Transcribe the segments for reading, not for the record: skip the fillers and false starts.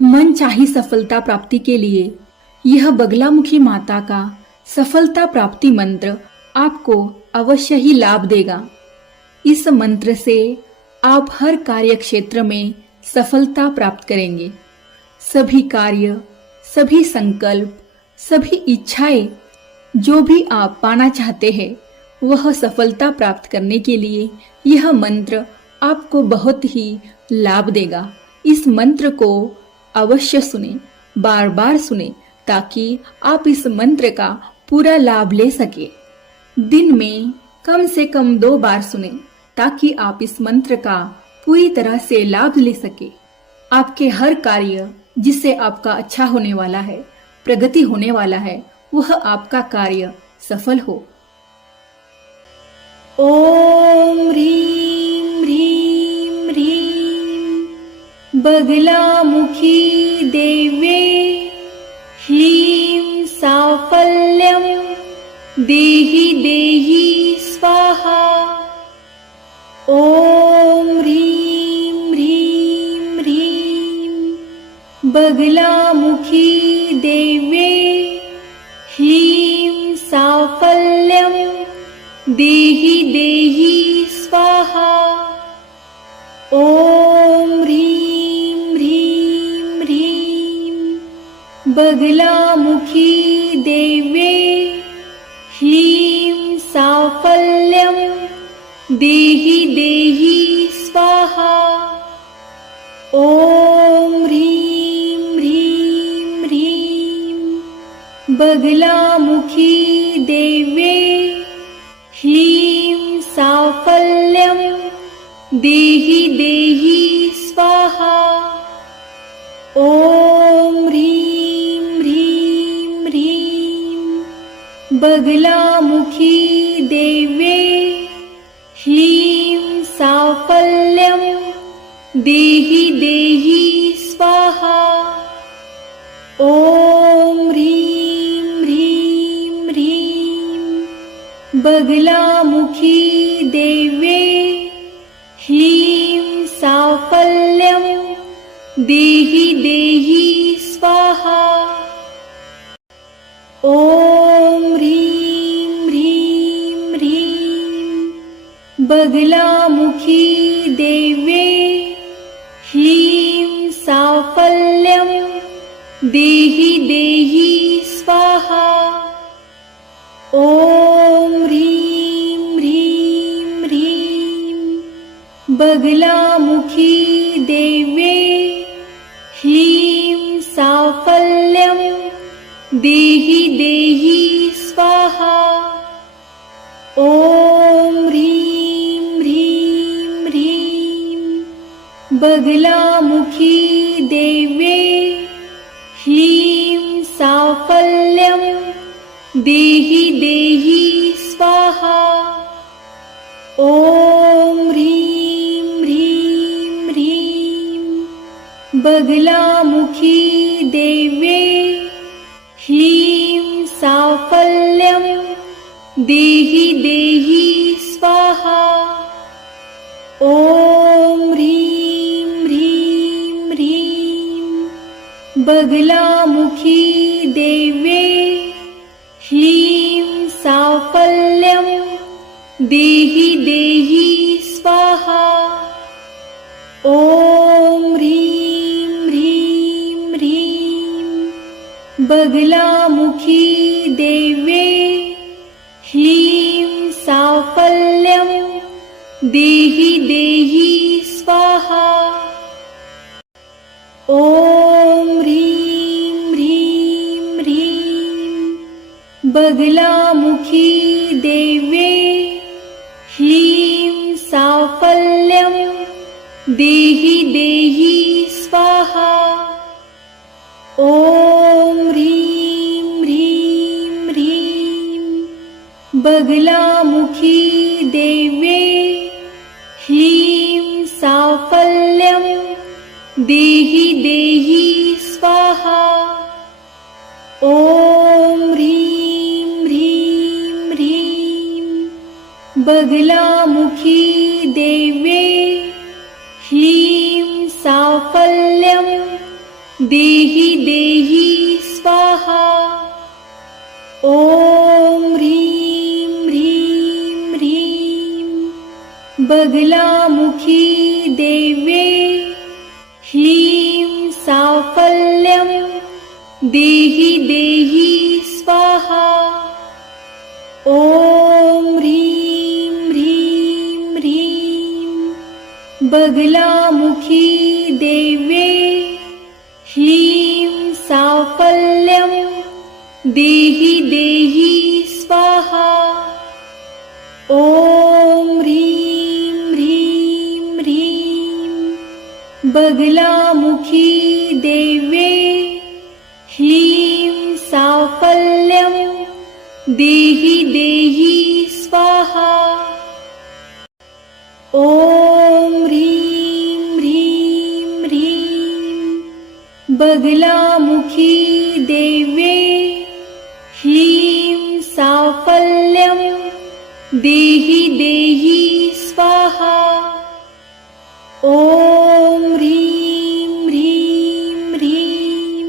मन चाही सफलता प्राप्ति के लिए यह बगलामुखी माता का सफलता प्राप्ति मंत्र आपको अवश्य ही लाभ देगा। इस मंत्र से आप हर कार्य क्षेत्र में सफलता प्राप्त करेंगे। सभी कार्य, सभी संकल्प, सभी इच्छाएं जो भी आप पाना चाहते हैं वह सफलता प्राप्त करने के लिए यह मंत्र आपको बहुत ही लाभ देगा। इस मंत्र को अवश्य सुने, बार बार सुने, ताकि आप इस मंत्र का पूरा लाभ ले सके। दिन में कम से कम 2 बार सुने, ताकि आप इस मंत्र का पूरी तरह से लाभ ले सके। आपके हर कार्य जिससे आपका अच्छा होने वाला है, प्रगति होने वाला है, वह आपका कार्य सफल हो। ओम ह्रीं ह्रीं ह्रीं बगलामुखी देवे ह्लीं साफल्यं देहि देहि स्वाहा। ओम ह्रीं ह्रीं ह्रीं बगलामुखी देवे ह्लीं साफल्यं देहि देहि स्वाहा। ओम ह्रीं ह्रीं ह्रीं बगलामुखी देवे ह्लीं साफल्यं देहि देहि स्वाहा। ओम ह्रीं ह्रीं ह्रीं बगलामुखी देवे ह्लीं साफल्यं देहि देहि स्वाहा। ओम ह्रीं ह्रीं ह्रीं बगलामुखी देवे ह्लीं साफल्यं देहि देहि स्वाहा। ओम ह्रीं ह्रीं ह्रीं बगलामुखी देवे ह्लीं साफल्यं देहि देहि स्वाहा। ओम ह्रीं ह्रीं ह्रीं बगलामुखी देवे ह्लीं साफल्यं देहि देहि स्वाहा। ओम ह्रीं ह्रीं ह्रीं बगलामुखी देवे ह्लीं साफल्यं देहि देहि स्वाहा। ओम ह्रीं ह्रीं ह्रीं बगलामुखी देवे ह्लीं साफल्यं देहि देहि स्वाहा। ओम ह्रीं ह्रीं ह्रीं बगलामुखी देवे ह्लीं साफल्यं देहि देहि स्वाहा। ओम ह्रीं ह्रीं ह्रीं बगलामुखी देवे ह्लीं साफल्यं देहि देहि स्वाहा। ओम ह्रीं ह्रीं ह्रीं बगलामुखी देवे ह्लीं साफल्यं देहि देहि स्वाहा। ओम ह्रीं ह्रीं ह्रीं बगलामुखी देवे ह्लीं साफल्यं देहि देहि स्वाहा। ओम ह्रीं ह्रीं ह्रीं बगलामुखी देवे ह्लीं साफल्यं देहि देहि स्वाहा। ओम ह्रीं ह्रीं ह्रीं बगलामुखी देवे ह्लीं साफल्यं देहि देहि स्वाहा। ॐ ह्रीं ह्रीं ह्रीं बगलामुखी देव्ये ह्लीं साफल्यं देहि देहि स्वाहा। ॐ ह्रीं ह्रीं ह्रीं बगलामुखी देव्ये ह्लीं साफल्यं देहि देहि स्वाहा। ॐ ह्रीं ह्रीं ह्रीं बगलामुखी देव्ये ह्लीं साफल्यं देहि देहि स्वाहा। ॐ ह्रीं ह्रीं ह्रीं बगलामुखी देव्ये ह्लीं साफल्यं देहि देहि स्वाहा। ॐ ह्रीं ह्रीं ह्रीं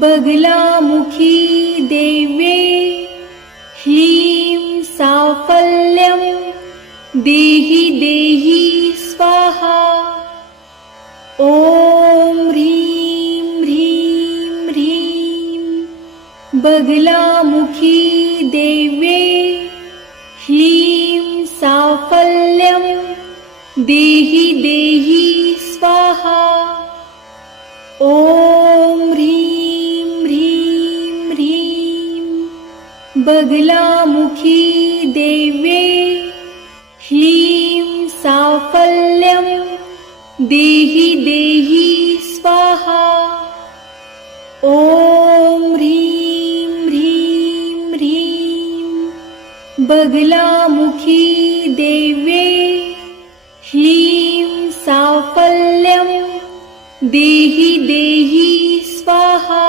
बगलामुखी देव्ये ह्लीं साफल्यं देहि देहि स्वाहा। ॐ ह्रीं ह्रीं ह्रीं बगलामुखी देव्ये ह्लीं साफल्यं देहि देहि स्वाहा। ॐ ह्रीं ह्रीं ह्रीं बगलामुखी देव्ये ह्लीं साफल्यं देहि देहि स्वाहा। ॐ ह्रीं ह्रीं ह्रीं बगलामुखी देव्ये ह्लीं साफल्यं देहि देहि स्वाहा।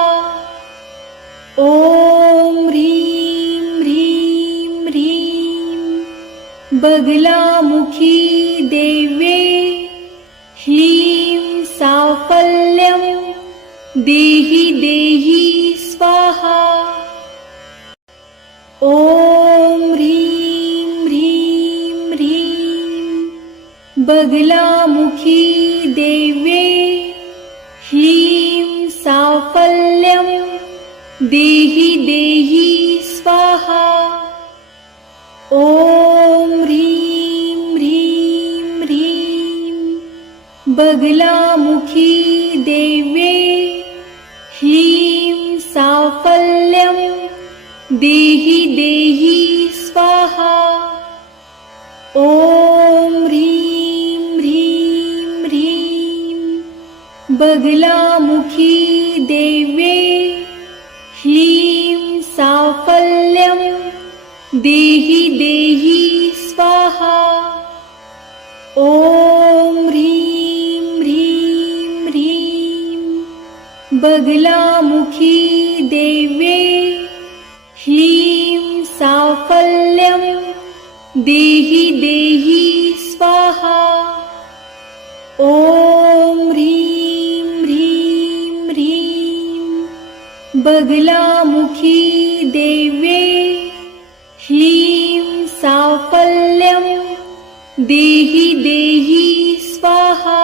ॐ ह्रीं ह्रीं ह्रीं बगलामुखी देव्ये ह्लीं साफल्यं देहि देहि स्वाहा। ॐ ह्रीं ह्रीं ह्रीं बगलामुखी देव्ये ह्लीं साफल्यं देहि देहि स्वाहा। ॐ ह्रीं ह्रीं ह्रीं बगलामुखी देव्ये ह्लीं साफल्यं देहि देहि स्वाहा। ॐ ह्रीं ह्रीं ह्रीं बगलामुखी देव्ये ह्लीं साफल्यं देहि देहि स्वाहा। ॐ ह्रीं ह्रीं ह्रीं बगलामुखी देव्ये ह्लीं साफल्यं देहि देहि स्वाहा। ॐ ह्रीं ह्रीं ह्रीं बगलामुखी देव्ये ह्लीं साफल्यं देहि देहि स्वाहा।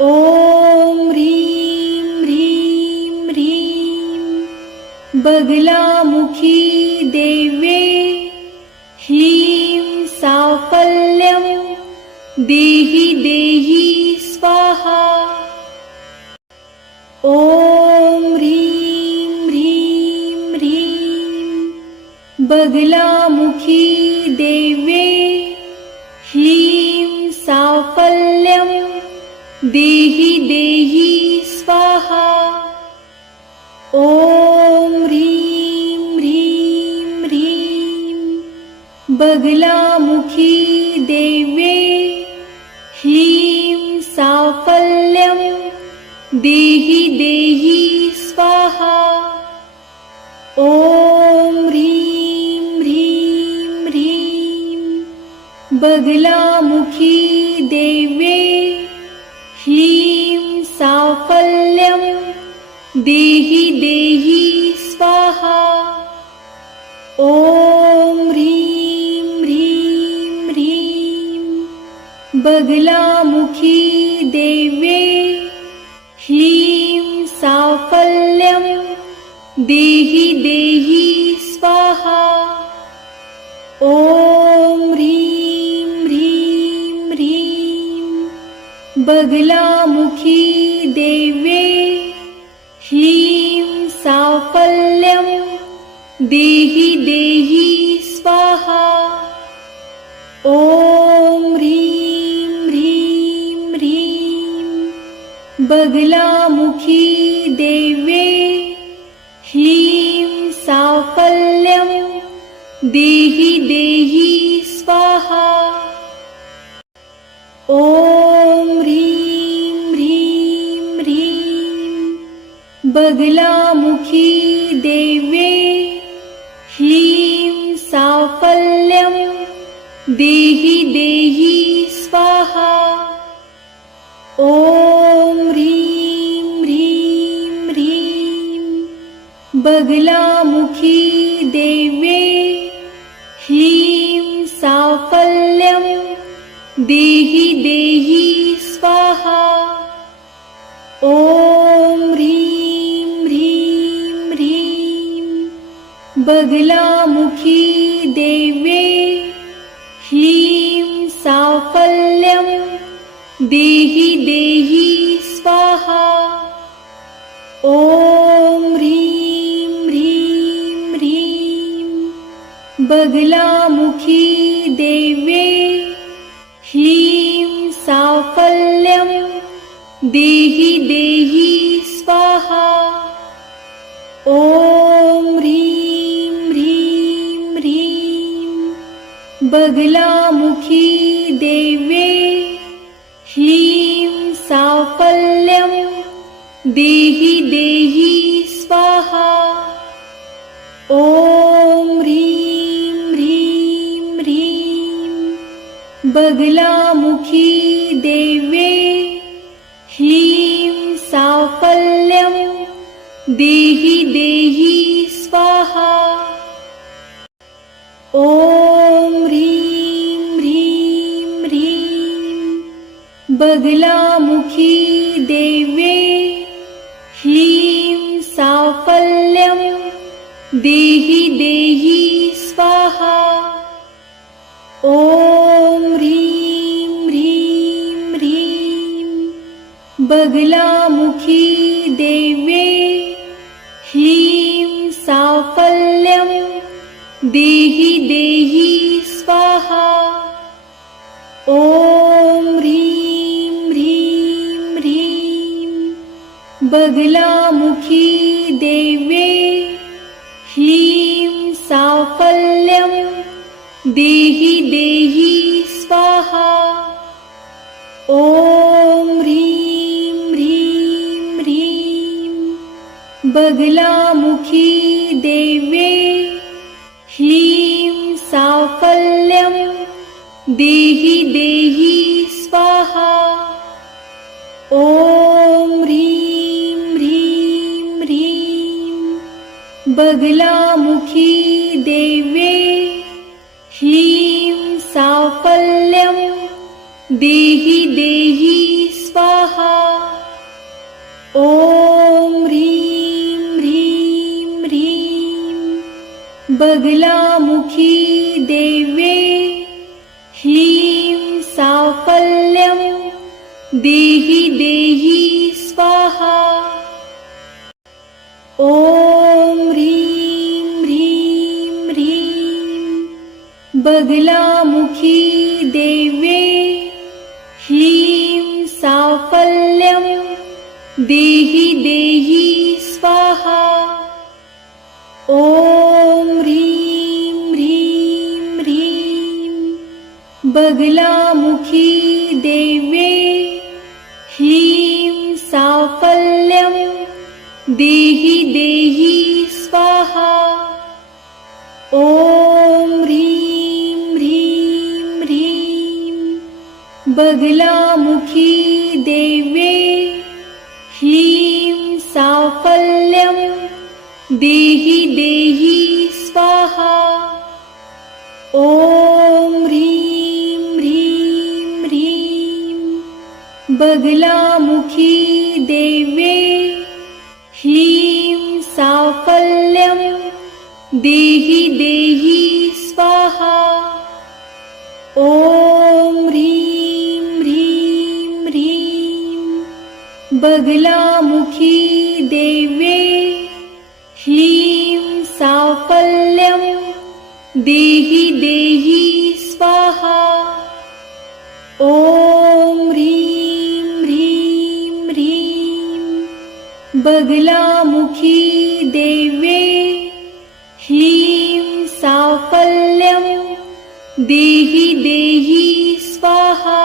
ॐ ह्रीं ह्रीं ह्रीं बगलामुखी देव्ये ह्लीं साफल्यं देहि देहि स्वाहा। ॐ ह्रीं ह्रीं ह्रीं बगलामुखी देव्ये ह्लीं साफल्यं देहि देहि स्वाहा। ॐ ह्रीं ह्रीं ह्रीं बगलामुखी देव्ये ह्लीं साफल्यं देहि देहि स्वाहा। ॐ ह्रीं ह्रीं ह्रीं बगलामुखी देव्ये ह्लीं साफल्यं देहि देहि स्वाहा। ॐ ह्रीं ह्रीं ह्रीं बगलामुखी देव्ये ह्लीं साफल्यं देहि देहि स्वाहा। ॐ ह्रीं ह्रीं ह्रीं बगलामुखी देव्ये ह्लीं साफल्यं देहि देहि स्वाहा। ॐ ह्रीं ह्रीं ह्रीं बगलामुखी देव्ये ह्लीं साफल्यं देहि देहि स्वाहा। ॐ ह्रीं ह्रीं ह्रीं बगलामुखी देव्ये ह्लीं साफल्यं देहि देहि स्वाहा। ॐ ह्रीं ह्रीं ह्रीं बगलामुखी देव्ये ह्लीं साफल्यं देहि देहि स्वाहा। ॐ ह्रीं ह्रीं ह्रीं बगलामुखी देव्ये ह्लीं साफल्यं देहि देहि स्वाहा। ॐ ह्रीं ह्रीं ह्रीं बगलामुखी देव्ये ह्लीं साफल्यं देहि देहि स्वाहा। ॐ ह्रीं ह्रीं ह्रीं बगलामुखी देव्ये ह्लीं साफल्यं देहि देहि स्वाहा। ॐ ह्रीं ह्रीं ह्रीं बगलामुखी देव्ये ह्लीं साफल्यं देहि देहि स्वाहा। ॐ ह्रीं ह्रीं ह्रीं बगलामुखी देव्ये ह्लीं साफल्यं देहि देहि स्वाहा। ॐ ह्रीं ह्रीं ह्रीं बगलामुखी देव्ये ह्लीं साफल्यं देहि देहि स्वाहा। ॐ ह्रीं ह्रीं ह्रीं बगलामुखी देव्ये ह्लीं साफल्यं देहि देहि स्वाहा। ॐ ह्रीं ह्रीं ह्रीं बगलामुखी देव्ये ह्लीं साफल्यं देहि देहि स्वाहा। ॐ ह्रीं ह्रीं ह्रीं बगलामुखी देव्ये ह्लीं साफल्यं देहि देहि स्वाहा। ॐ ह्रीं ह्रीं ह्रीं बगलामुखी देव्ये ह्लीं साफल्यं देहि देहि स्वाहा। ॐ ह्रीं ह्रीं ह्रीं बगलामुखी देव्ये ह्लीं साफल्यं देहि देहि स्वाहा। ॐ ह्रीं ह्रीं ह्रीं बगलामुखी देव्ये ह्लीं साफल्यं देहि देहि स्वाहा। ॐ ह्रीं ह्रीं ह्रीं बगलामुखी देव्ये ह्लीं साफल्यं देहि देहि स्वाहा। ॐ ह्रीं ह्रीं ह्रीं बगलामुखी देव्ये ह्लीं साफल्यं देहि देहि स्वाहा। ॐ ह्रीं ह्रीं ह्रीं बगलामुखी देव्ये ह्लीं साफल्यं देहि देहि स्वाहा। ॐ ह्रीं ह्रीं ह्रीं बगलामुखी देव्ये ह्लीं साफल्यं देहि देहि स्वाहा।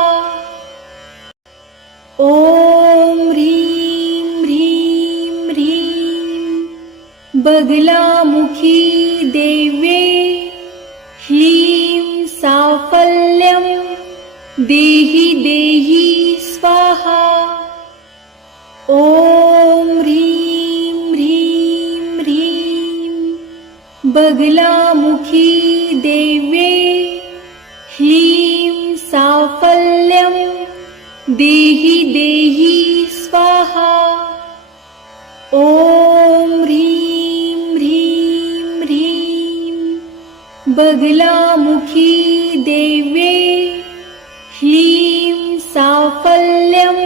ॐ ह्रीं ह्रीं ह्रीं बगलामुखी देव्ये ह्लीं साफल्यं देहि देहि स्वाहा। ॐ ह्रीं ह्रीं ह्रीं बगलामुखी देव्ये ह्लीं साफल्यं देहि देहि स्वाहा। ॐ ह्रीं ह्रीं ह्रीं बगलामुखी देव्ये ह्लीं साफल्यं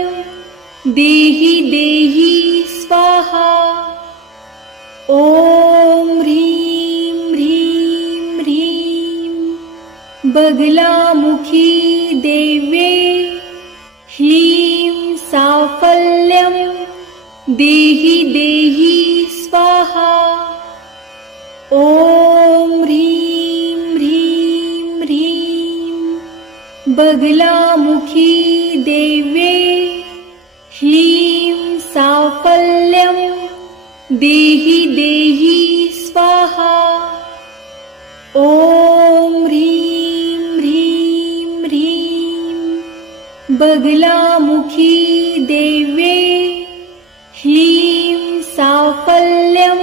देहि देहि स्वाहा। ॐ ह्रीं ह्रीं ह्रीं बगलामुखी देव्ये ह्लीं साफल्यं देहि देहि स्वाहा। ॐ ह्रीं ह्रीं ह्रीं बगलामुखी देव्ये ह्लीं साफल्यं देहि देहि स्वाहा। ॐ ह्रीं ह्रीं ह्रीं बगलामुखी देव्ये ह्लीं साफल्यं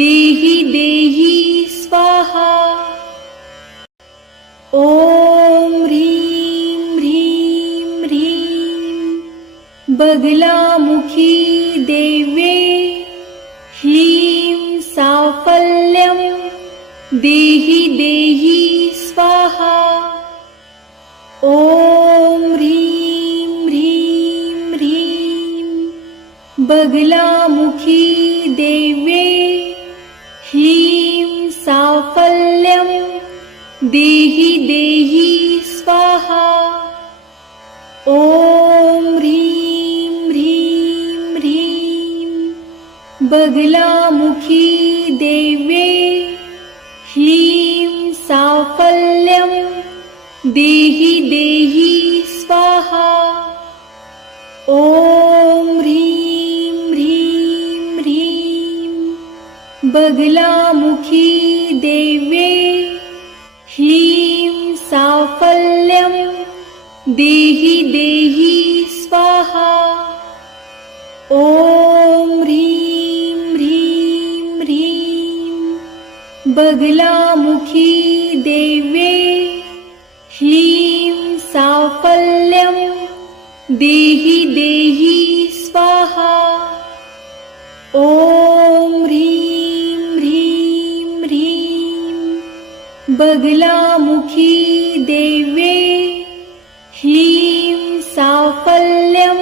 देहि देहि स्वाहा। ॐ ह्रीं ह्रीं ह्रीं बगलामुखी देव्ये ह्लीं साफल्यं देहि देहि स्वाहा। ॐ ह्रीं ह्रीं ह्रीं बगलामुखी देव्ये ह्लीं साफल्यं देहि देहि स्वाहा। ॐ ह्रीं ह्रीं ह्रीं बगलामुखी देव्ये ह्लीं साफल्यं देहि देहि स्वाहा। ॐ ह्रीं ह्रीं ह्रीं बगलामुखी देव्ये ह्लीं साफल्यं देहि देहि स्वाहा। ॐ ह्रीं ह्रीं ह्रीं बगलामुखी देव्ये ह्लीं साफल्यं देहि देहि स्वाहा। ॐ ह्रीं ह्रीं ह्रीं बगलामुखी देव्ये ह्लीं साफल्यं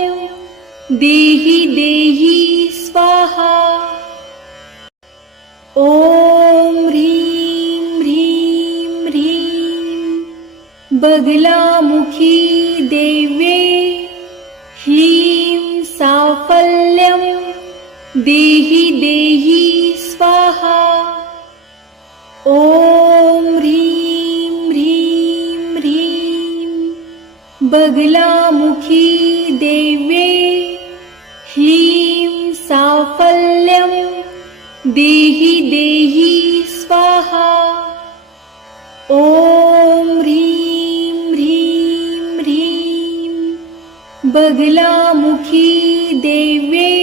देहि देहि स्वाहा। ॐ ह्रीं ह्रीं ह्रीं बगलामुखी देव्ये ह्लीं साफल्यं देहि देहि स्वाहा। ॐ ह्रीं ह्रीं ह्रीं बगलामुखी देव्ये ह्लीं साफल्यं देहि देहि स्वाहा। ॐ ह्रीं ह्रीं ह्रीं बगलामुखी देव्ये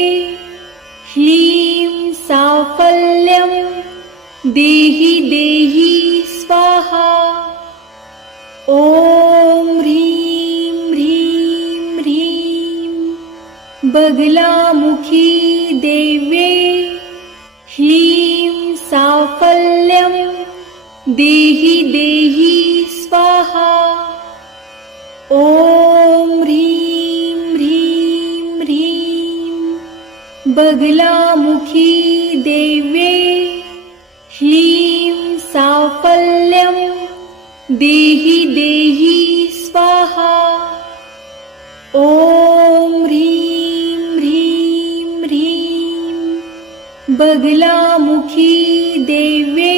ह्लीं साफल्यं बगलामुखी देव्ये ह्लीं साफल्यं देहि देहि स्वाहा। ॐ ह्रीं ह्रीं ह्रीं बगलामुखी देव्ये ह्लीं साफल्यं देहि देहि स्वाहा। ॐ ह्रीं ह्रीं ह्रीं बगलामुखी देव्ये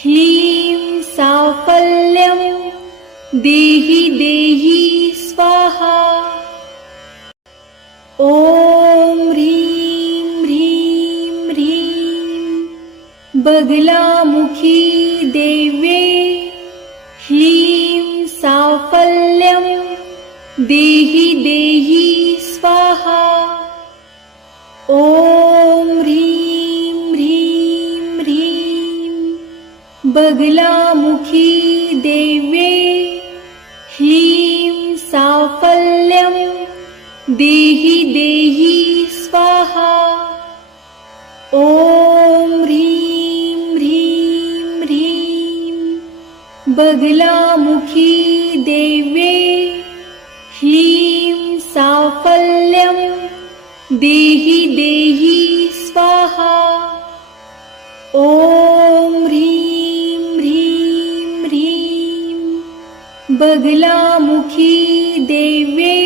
ह्लीं साफल्यं देहि देहि स्वाहा। ॐ ह्रीं ह्रीं ह्रीं बगलामुखी देव्ये ह्लीं साफल्यं देहि देहि स्वाहा। ॐ ह्रीं ह्रीं ह्रीं बगलामुखी देव्ये ह्लीं साफल्यं देहि देहि स्वाहा। ॐ ह्रीं ह्रीं ह्रीं बगलामुखी देव्ये ह्लीं साफल्यं देहि देहि स्वाहा। ॐ ह्रीं ह्रीं ह्रीं बगलामुखी देव्ये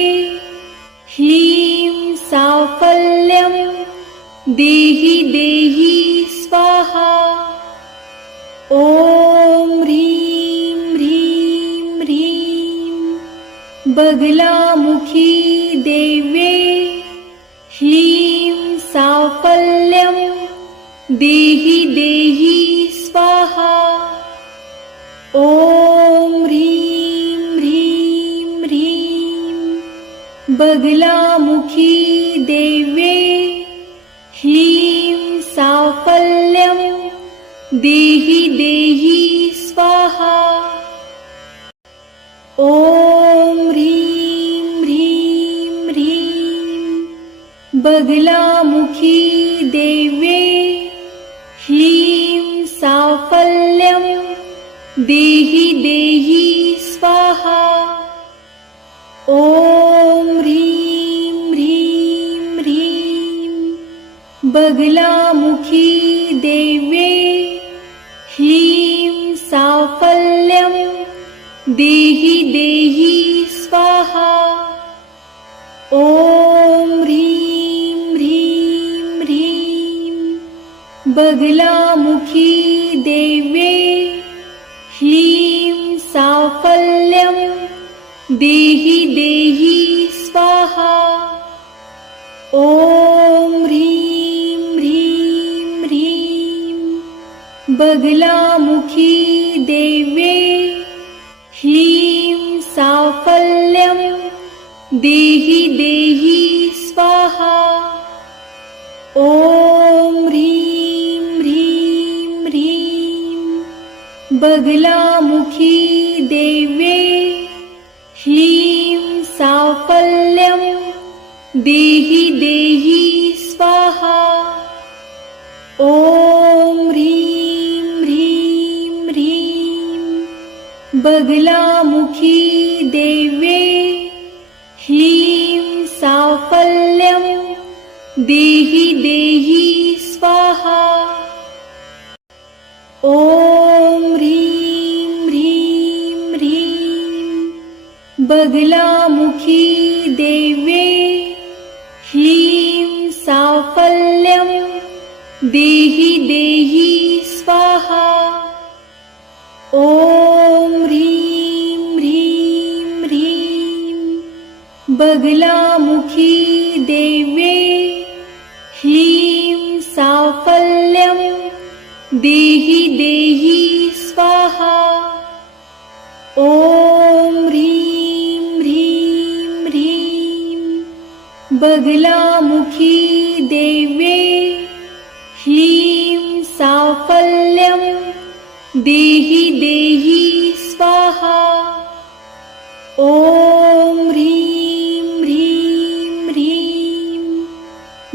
ह्लीं साफल्यं देहि देहि स्वाहा। ॐ ह्रीं ह्रीं ह्रीं बगलामुखी देव्ये ह्लीं साफल्यं देहि देहि स्वाहा। ॐ ह्रीं ह्रीं ह्रीं बगलामुखी देव्ये ह्लीं साफल्यं देहि देहि स्वाहा। ॐ ह्रीं ह्रीं ह्रीं बगलामुखी देव्ये ह्लीं साफल्यं देहि देहि स्वाहा। ॐ ह्रीं ह्रीं ह्रीं बगलामुखी देव्ये ह्लीं साफल्यं देहि देहि स्वाहा। ॐ ह्रीं ह्रीं ह्रीं बगलामुखी देव्ये ह्लीं साफल्यं देहि देहि स्वाहा। ॐ ह्रीं ह्रीं ह्रीं बगलामुखी देव्ये ह्लीं साफल्यं देहि देहि स्वाहा। ॐ ह्रीं ह्रीं ह्रीं बगलामुखी देव्ये ह्लीं साफल्यं देहि देहि स्वाहा। ॐ ह्रीं ह्रीं ह्रीं बगलामुखी देव्ये ह्लीं साफल्यं देहि देहि स्वाहा। ॐ ह्रीं ह्रीं ह्रीं बगलामुखी देव्ये ह्लीं साफल्यं देहि देहि स्वाहा। ॐ ह्रीं ह्रीं ह्रीं बगलामुखी देव्ये ह्लीं साफल्यं देहि देहि स्वाहा। ॐ ह्रीं ह्रीं ह्रीं बगलामुखी देव्ये ह्लीं साफल्यं देहि देहि स्वाहा। ॐ ह्रीं ह्रीं ह्रीं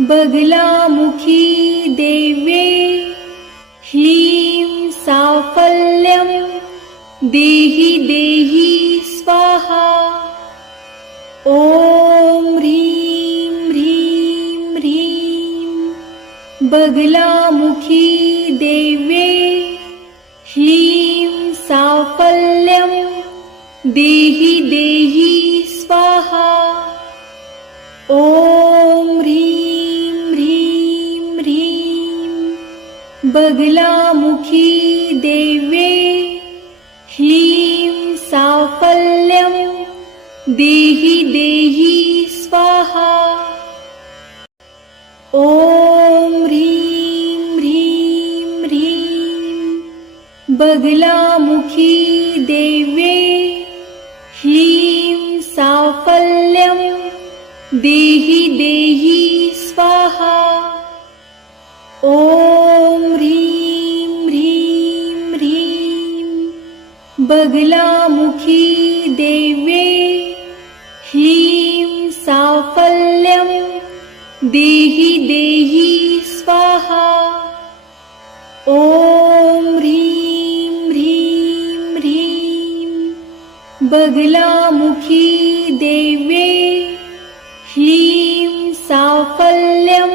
बगलामुखी देव्ये ह्लीं साफल्यं देहि देहि स्वाहा। ॐ ह्रीं ह्रीं ह्रीं बगलामुखी देव्ये ह्लीं साफल्यं देहि देहि स्वाहा। ॐ ह्रीं ह्रीं ह्रीं बगलामुखी देव्ये ह्लीं साफल्यं देहि देहि स्वाहा। ॐ ह्रीं ह्रीं ह्रीं बगलामुखी देव्ये ह्लीं साफल्यं देहि देहि स्वाहा। ॐ ह्रीं ह्रीं ह्रीं बगलामुखी देव्ये ह्लीं साफल्यं देहि देहि स्वाहा। ॐ ह्रीं ह्रीं ह्रीं बगलामुखी देव्ये ह्लीं साफल्यं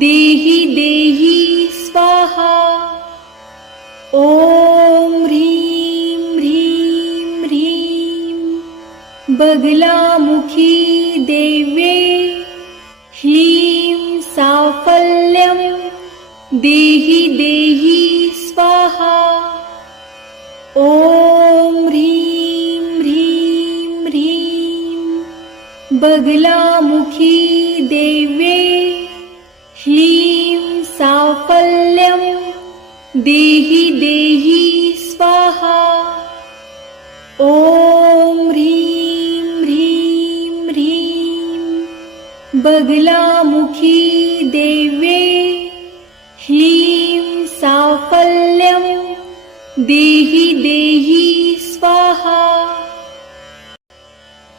देहि देहि स्वाहा। ॐ ह्रीं ह्रीं ह्रीं बगलामुखी देव्ये ह्लीं साफल्यं देहि देहि स्वाहा। ॐ ह्रीं ह्रीं ह्रीं बगलामुखी देव्ये ह्लीं साफल्यं देहि देहि स्वाहा। ॐ ह्रीं ह्रीं ह्रीं बगलामुखी देव्ये ह्लीं साफल्यं देहि देहि स्वाहा।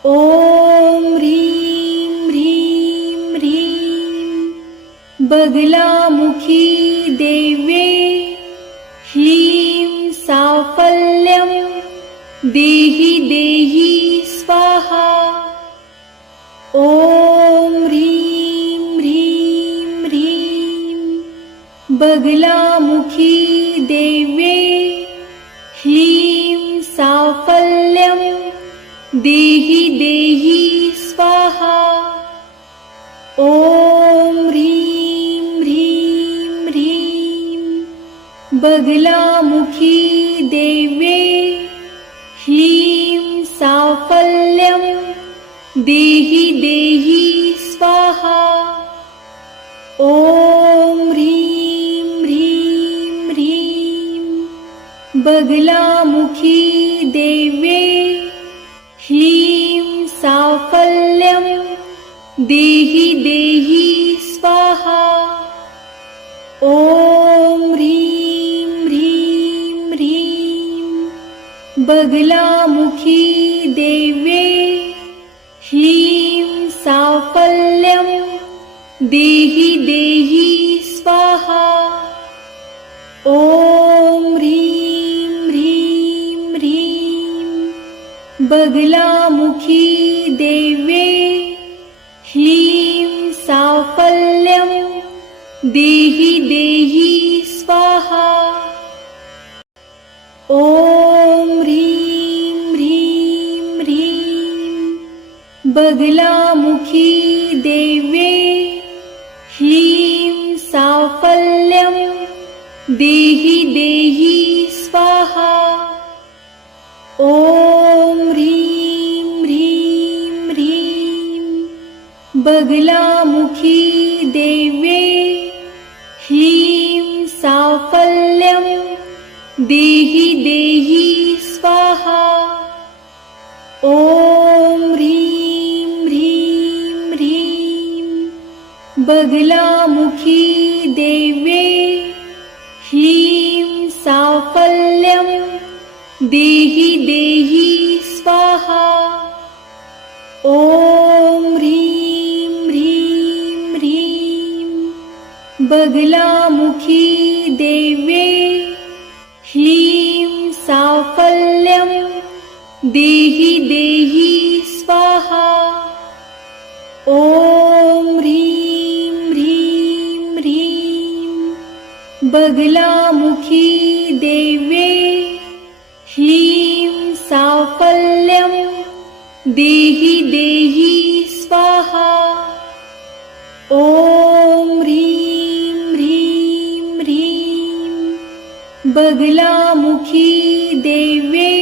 ॐ ह्रीं ह्रीं ह्रीं बगलामुखी देव्ये ह्लीं साफल्यं देहि देहि स्वाहा। ॐ ह्रीं ह्रीं ह्रीं बगलामुखी देव्ये ह्लीं साफल्यं देहि देहि स्वाहा। ॐ ह्रीं ह्रीं ह्रीं बगलामुखी देव्ये ह्लीं साफल्यं देहि देहि स्वाहा। ॐ ह्रीं ह्रीं ह्रीं बगलामुखी देव्ये ह्लीं साफल्यं देहि देहि स्वाहा। ॐ ह्रीं ह्रीं ह्रीं बगलामुखी देव्ये ह्लीं साफल्यं देहि देहि स्वाहा। ॐ ह्रीं ह्रीं ह्रीं बगलामुखी देव्ये ह्लीं साफल्यं देहि देहि स्वाहा। ॐ ह्रीं ह्रीं ह्रीं बगलामुखी देव्ये ह्लीं साफल्यं देहि देहि स्वाहा। ॐ ह्रीं ह्रीं ह्रीं बगलामुखी देव्ये ह्लीं साफल्यं देहि देहि स्वाहा। ॐ ह्रीं ह्रीं ह्रीं बगलामुखी देव्ये ह्लीं साफल्यं देहि देहि स्वाहा। ॐ ह्रीं ह्रीं ह्रीं बगलामुखी देव्ये ह्लीं साफल्यं देहि देहि स्वाहा। ॐ ह्रीं ह्रीं ह्रीं बगलामुखी देव्ये ह्लीं साफल्यं देहि देहि स्वाहा। ॐ ह्रीं ह्रीं ह्रीं बगलामुखी देव्ये